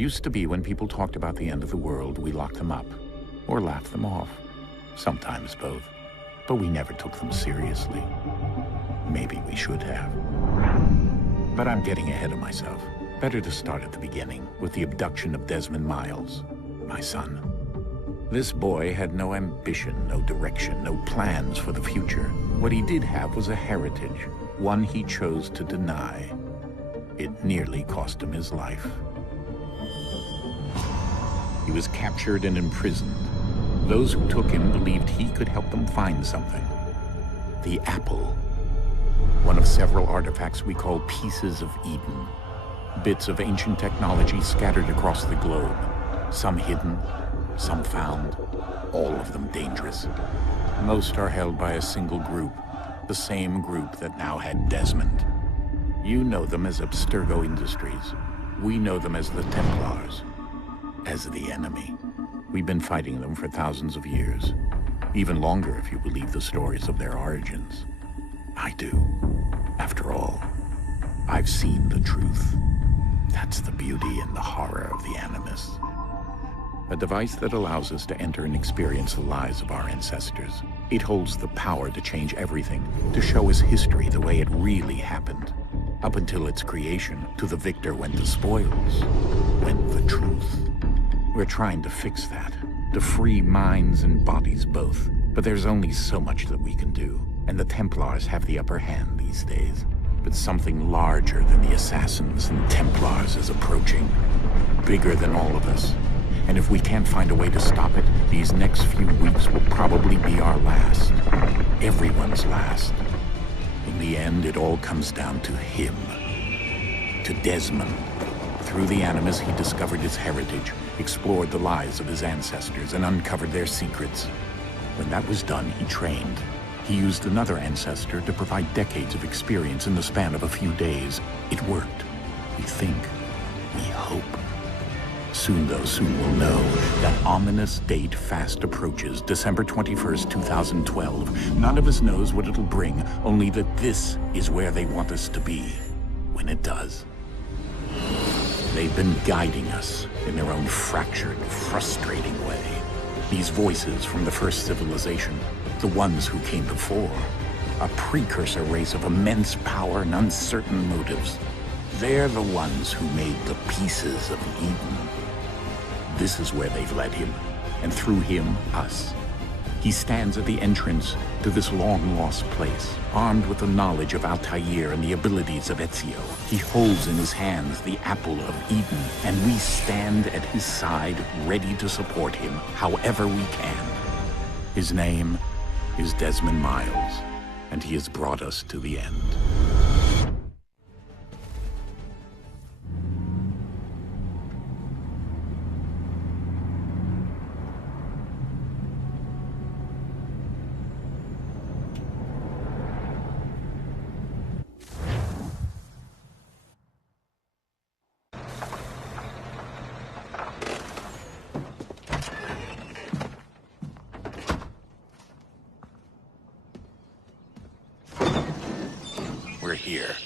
Used to be when people talked about the end of the world, we locked them up, or laughed them off. Sometimes both. But we never took them seriously. Maybe we should have. But I'm getting ahead of myself. Better to start at the beginning, with the abduction of Desmond Miles, my son. This boy had no ambition, no direction, no plans for the future. What he did have was a heritage, one he chose to deny. It nearly cost him his life. He was captured and imprisoned. Those who took him believed he could help them find something. The apple. One of several artifacts we call Pieces of Eden. Bits of ancient technology scattered across the globe. Some hidden, some found, all of them dangerous. Most are held by a single group, the same group that now had Desmond. You know them as Abstergo Industries. We know them as the Templars, as the enemy. We've been fighting them for thousands of years, even longer if you believe the stories of their origins. I do. After all, I've seen the truth. That's the beauty and the horror of the Animus. A device that allows us to enter and experience the lives of our ancestors. It holds the power to change everything, to show us history the way it really happened. Up until its creation, to the victor went the spoils, went the truth. We're trying to fix that, to free minds and bodies both. But there's only so much that we can do, and the Templars have the upper hand these days. But something larger than the Assassins and Templars is approaching, bigger than all of us. And if we can't find a way to stop it, these next few weeks will probably be our last. Everyone's last. In the end, it all comes down to him. To Desmond. Through the Animus, he discovered his heritage, explored the lives of his ancestors, and uncovered their secrets. When that was done, he trained. He used another ancestor to provide decades of experience in the span of a few days. It worked. We think. We hope. Soon, though, soon we'll know. That ominous date fast approaches, December 21st, 2012. None of us knows what it'll bring, only that this is where they want us to be, when it does. They've been guiding us in their own fractured, frustrating way. These voices from the first civilization, the ones who came before, a precursor race of immense power and uncertain motives. They're the ones who made the Pieces of Eden. This is where they've led him, and through him, us. He stands at the entrance to this long-lost place, armed with the knowledge of Altair and the abilities of Ezio. He holds in his hands the Apple of Eden, and we stand at his side, ready to support him however we can. His name is Desmond Miles, and he has brought us to the end. We're here.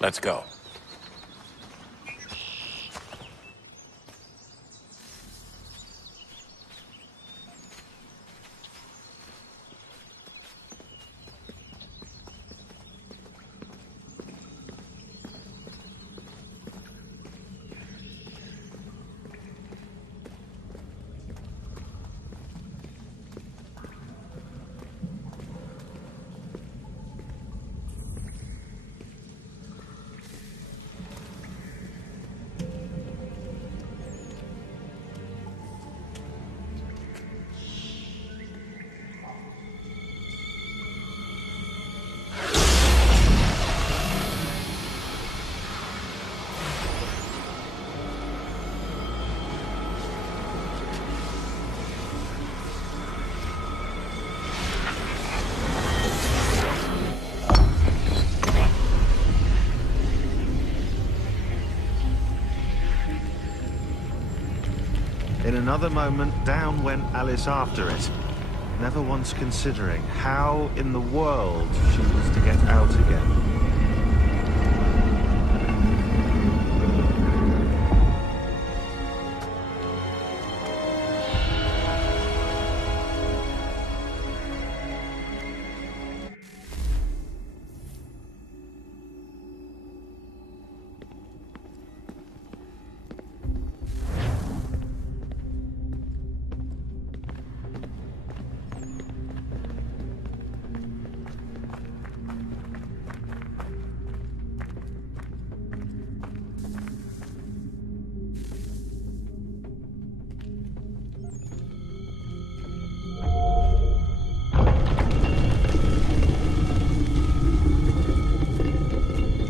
Let's go. another moment, down went Alice after it, never once considering how in the world she was to get out again.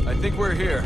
I think we're here.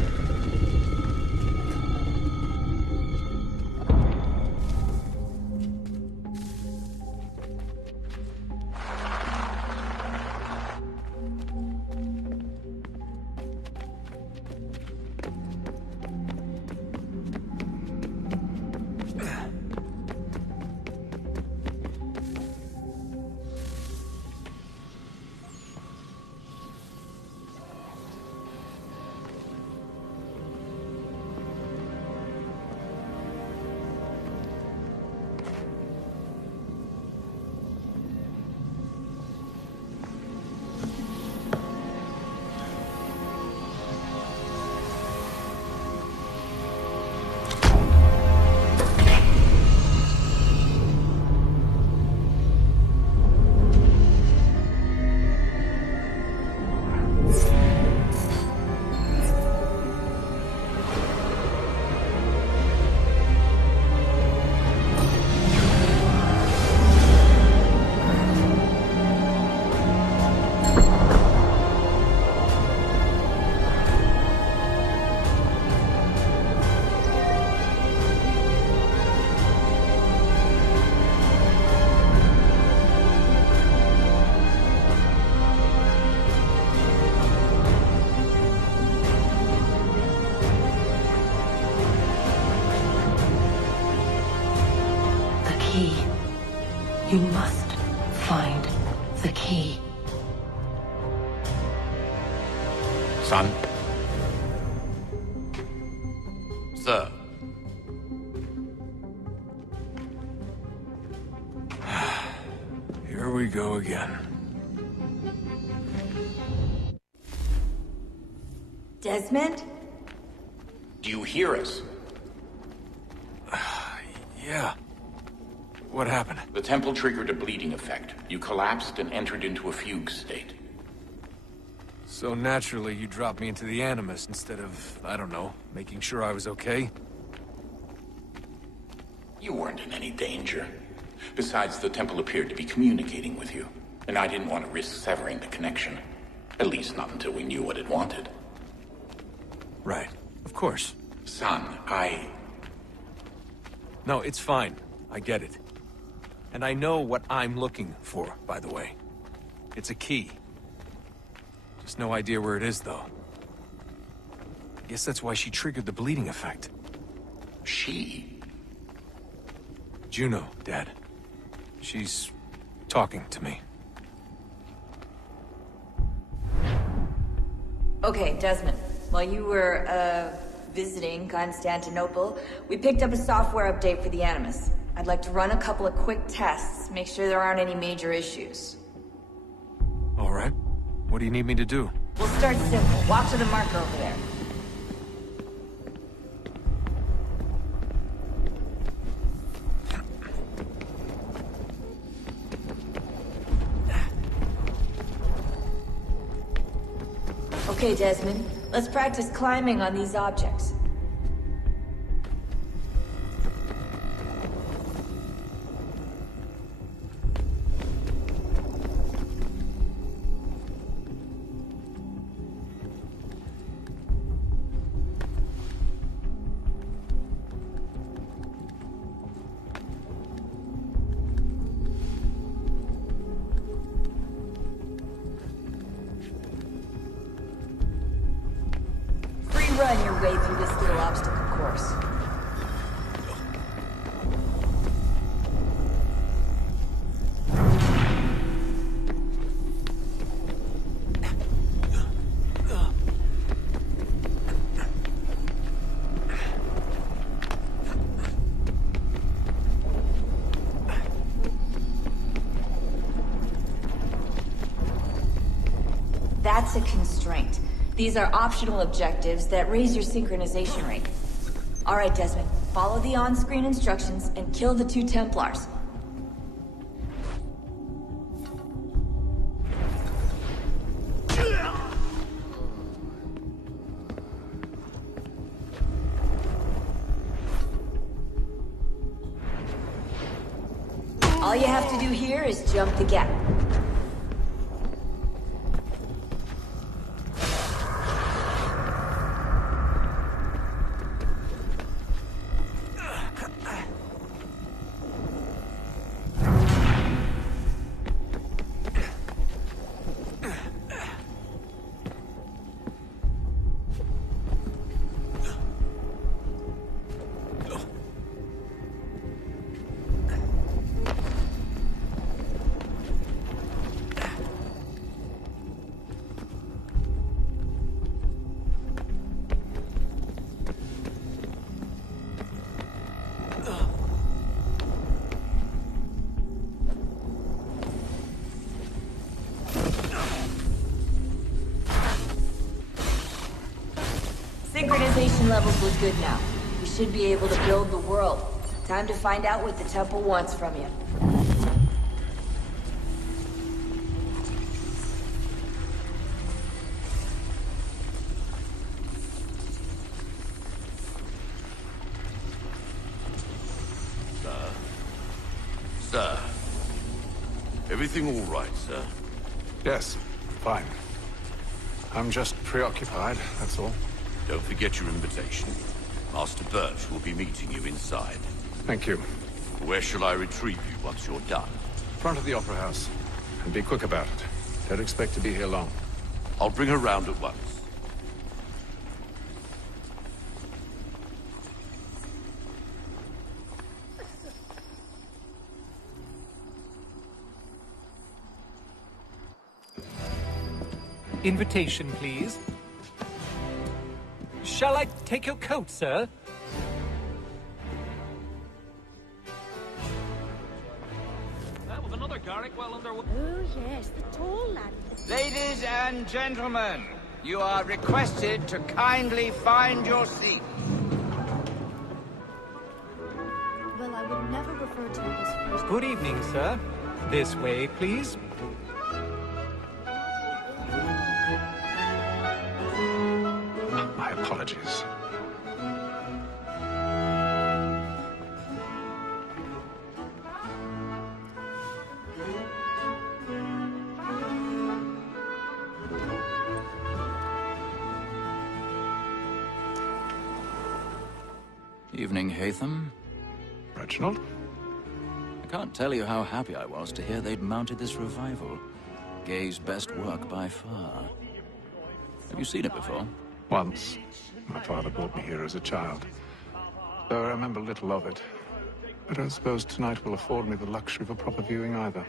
You must find the key. Son? Sir. Here we go again. Desmond? Do you hear us? Yeah. What happened? The temple triggered a bleeding effect. You collapsed and entered into a fugue state. So naturally, you dropped me into the Animus instead of, I don't know, making sure I was okay? You weren't in any danger. Besides, the temple appeared to be communicating with you, and I didn't want to risk severing the connection. At least not until we knew what it wanted. Right. Of course. Son, No, it's fine. I get it. And I know what I'm looking for, by the way. It's a key. Just no idea where it is, though. Guess that's why she triggered the bleeding effect. She? Juno, Dad. She's talking to me. Okay, Desmond. While you were, visiting Constantinople, we picked up a software update for the Animus. I'd like to run a couple of quick tests, make sure there aren't any major issues. All right. What do you need me to do? We'll start simple. Walk to the marker over there. Okay, Desmond. Let's practice climbing on these objects. Run your way through this little obstacle course. That's a constraint. These are optional objectives that raise your synchronization rate. Alright, Desmond. Follow the on-screen instructions and kill the 2 Templars. All you have to do here is jump the gap. Synchronization levels look good now. We should be able to build the world. Time to find out what the temple wants from you. Sir. Everything all right, sir? Yes, fine. I'm just preoccupied, that's all. Don't forget your invitation. Master Birch will be meeting you inside. Thank you. Where shall I retrieve you once you're done? Front of the Opera House. And be quick about it. Don't expect to be here long. I'll bring her round at once. Invitation, please. Shall I take your coat, sir? That was another Garrick well underway. Oh, yes, the tall lad. Ladies and gentlemen, you are requested to kindly find your seat. Well, I would never refer to it as first. Good evening, sir. This way, please. My apologies. Evening, Haytham. Reginald? I can't tell you how happy I was to hear they'd mounted this revival. Gay's best work by far. Have you seen it before? Once. My father brought me here as a child. Though I remember little of it. I don't suppose tonight will afford me the luxury of a proper viewing either.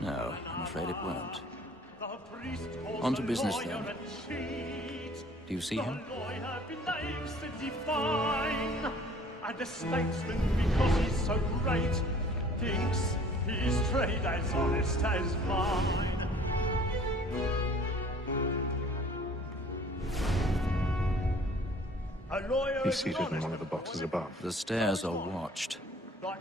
No, I'm afraid it won't. On to business, then. Do you see him? And the statesman, because he's so great, thinks his trade as honest as mine. He's seated in one of the boxes above. The stairs are watched.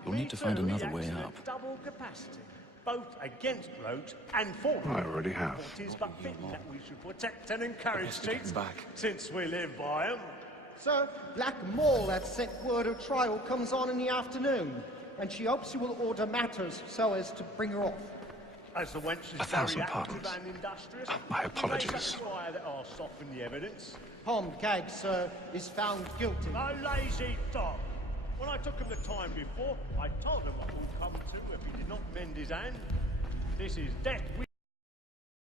You'll need to find another way up. Double capacity, both against roads and for I already have. It is but fitting that we should protect and encourage streets, since we live by them. Sir, Black Mall had sent word her trial comes on in the afternoon, and she hopes you will order matters so as to bring her off. As the wench is 1,000 very active pardons. and industrious, My apologies. you may require that I'll soften the evidence. Tom Gag, sir, is found guilty. A lazy dog. When I took him the time before, I told him what would come to if he did not mend his hand. This is death.